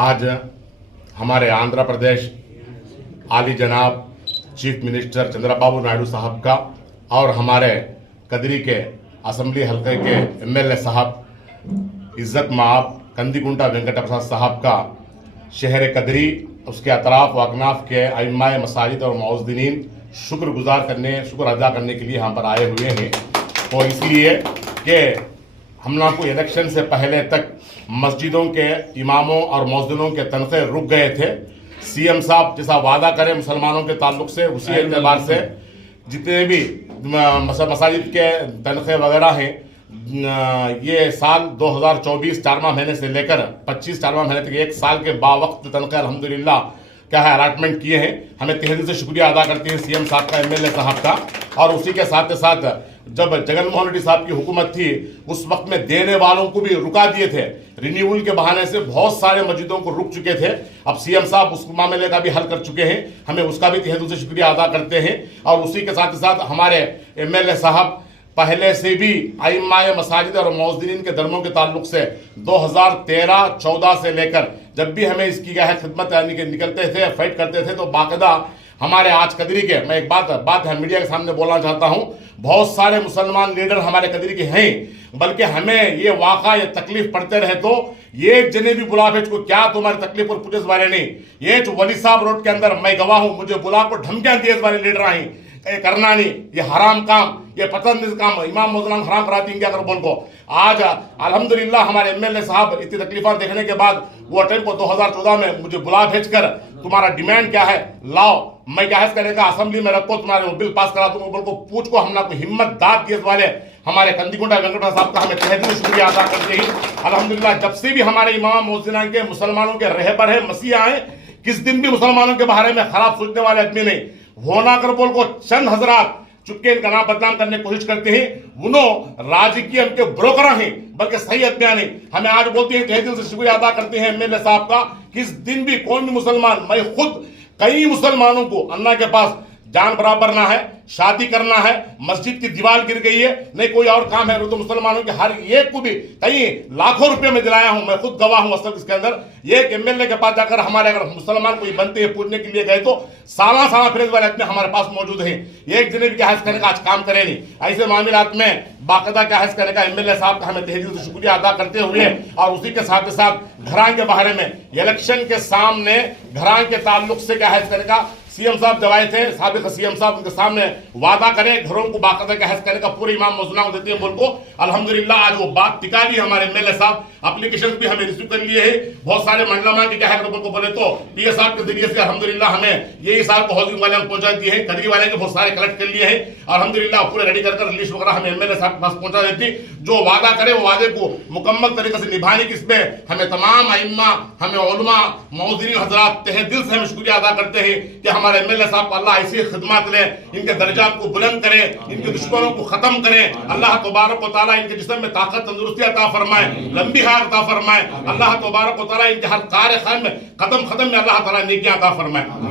आज हमारे आंध्र प्रदेश आली जनाब चीफ मिनिस्टर चंद्रबाबू नायडू साहब का और हमारे कदरी के असम्बली हल्के के एमएलए साहब इज्जत माब कंदीकुंटा वेंकट प्रसाद साहब का शहर कदरी उसके अतराफ व अकनाफ के अइम्माए मसाजिद और मौज़दीनीन शुक्र अदा करने के लिए यहाँ पर आए हुए हैं। तो इसलिए कि हम लोग को इलेक्शन से पहले तक मस्जिदों के इमामों और मौज़दीनों के तनख्वाह रुक गए थे। सीएम साहब जैसा वादा करें मुसलमानों के ताल्लुक से, उसी एतबार से जितने भी मसाजिद के तनख्वाह वगैरह हैं, ये साल 2024 4वां महीने से लेकर 25 4वां महीने तक एक साल के बावक्त तनख्वाह अल्हम्दुलिल्लाह क्या है अलॉटमेंट किए हैं। हमें तहे दिल से शुक्रिया अदा करते हैं सीएम साहब का, एमएलए साहब का। और उसी के साथ साथ जब जगनमोहन रेड्डी साहब की हुकूमत थी उस वक्त में देने वालों को भी रुका दिए थे। रिन्यूअल के बहाने से बहुत सारे मस्जिदों को रुक चुके थे। अब सीएम साहब उस मामले का भी हल कर चुके हैं, हमें उसका भी तहे दिल से शुक्रिया अदा करते हैं। और उसी के साथ साथ हमारे एमएलए साहब पहले से भी अइम्माए मसाजिद और मौज़दीनीन के धर्मों के ताल्लुक से 2013-14 से लेकर जब भी हमें इसकी क्या है खिदमत निकलते थे, फाइट करते थे, तो बाकायदा हमारे आज कदरी के, मैं एक बात है मीडिया के सामने बोलना चाहता हूं, बहुत सारे मुसलमान लीडर हमारे कदरी के हैं, बल्कि हमें ये वाक़ा ये तकलीफ पड़ते रहे तो ये जने भी बुला भेज को क्या तुम्हारी तकलीफ और पुलिस वाले नहीं, ये वली साहब रोड के अंदर मैं गवाह हूं, मुझे बुला को धमकियां दिए इस वाले लीडर आई करना नहीं, ये हराम काम, ये पसंद काम, इमाम मौज़ूद हराम कराती हैं अगर बोल को। आज अल्हम्दुलिल्लाह हमारे एमएलए साहब इतनी तकलीफा देखने के बाद वो टाइम को 2014 में मुझे बुला भेजकर तुम्हारा डिमांड क्या है लाओ, मैं क्या है करेगा असेंबली में रखो, तुम्हारे बिल पास करा दूंगा बोल को पूछ को हम को हिम्मत दाद दिए वाले हमारे कंदीकुंटा वेंकट साहब का हमें तहे दिल से शुक्रिया अदा करते ही अल्हम्दुलिल्लाह जब से भी हमारे इमाम मौज़ूद के मुसलमानों के रहबर है मसीहा है, किस दिन भी मुसलमानों के बारे में खराब सोचने वाले आदमी नहीं होना कर बोल को चंद हजरात चुपके इनका नाम बदनाम करने की कोशिश करते हैं, उन्होंने राजकीय उनके ब्रोकर हैं बल्कि सही अध्ययन नहीं। हमें आज बोलते हैं तहे दिल से शुक्रिया अदा करते हैं एमएलए साहब का। किस दिन भी कौन भी मुसलमान, मैं खुद कई मुसलमानों को अल्लाह के पास जान बराबर ना है, शादी करना है, मस्जिद की दीवार गिर गई है, नहीं कोई और काम है, तो मुसलमानों के हर एक को भी कई लाखों रुपए में दिलाया हूं, मैं खुद गवाह हूं। असल इसके अंदर एक एमएलए के पास जाकर हमारे अगर मुसलमान कोई बनते हैं पूछने के लिए गए तो साला फिरेज वाले आदमी हमारे पास मौजूद हैं, एक जने भी क्या है करने का आज काम करे नहीं। ऐसे मामलात में बाकायदा क्या है करने का एमएलए साहब का हमें तहे दिल से शुक्रिया अदा करते हुए और उसी के साथ घरान के बारे में इलेक्शन के सामने घरान के ताल्लुक से क्या है करने का सीएम साहब जब आए थे, साबिक सीएम साहब उनके सामने वादा करें घरों को बाकायदा का हैज करने का पूरे इमाम मौज़ूद को देते हैं बोल को अल्हम्दुलिल्लाह आज वो बात टिका ली। हमारे एमएलए साहब एप्लीकेशन भी हमें रिसीव कर लिए हैं, बहुत सारे मंडलमा के क्या है बोल को बोले तो पीए साहब के जरिए से अल्हम्दुलिल्लाह हमें यही साल को हाउसिंग वाले पहुंचा दिए हैं, कदरी वाले के बहुत सारे कलेक्ट कर लिए हैं अल्हम्दुलिल्लाह पूरे रेडी कर लिस्ट वगैरह हमें एमएलए साहब के पास पहुंचा देती। जो वादा करे वो वादे को मुकम्मल तरीके से निभाने की इसमें हमें तमाम अइम्मा, हमें उलमा, मौज़ूदीन हजरात तहे दिल से हमें शुक्रिया अदा करते हैं कि हमारे एमएलए साहब अल्लाह ऐसी खिदमत ले, इनके दर्जात को बुलंद करे, इनके दुश्मनों को खत्म करे। अल्लाह तबारक व तआला इनके जिस्म में ताकत तंदुरुस्ती अता फरमाए, लंबी हयात अता फरमाए। अल्लाह तबारक व तआला इनके हर कार्य में कदम में अल्लाह ताला नेकियां अता फरमाए।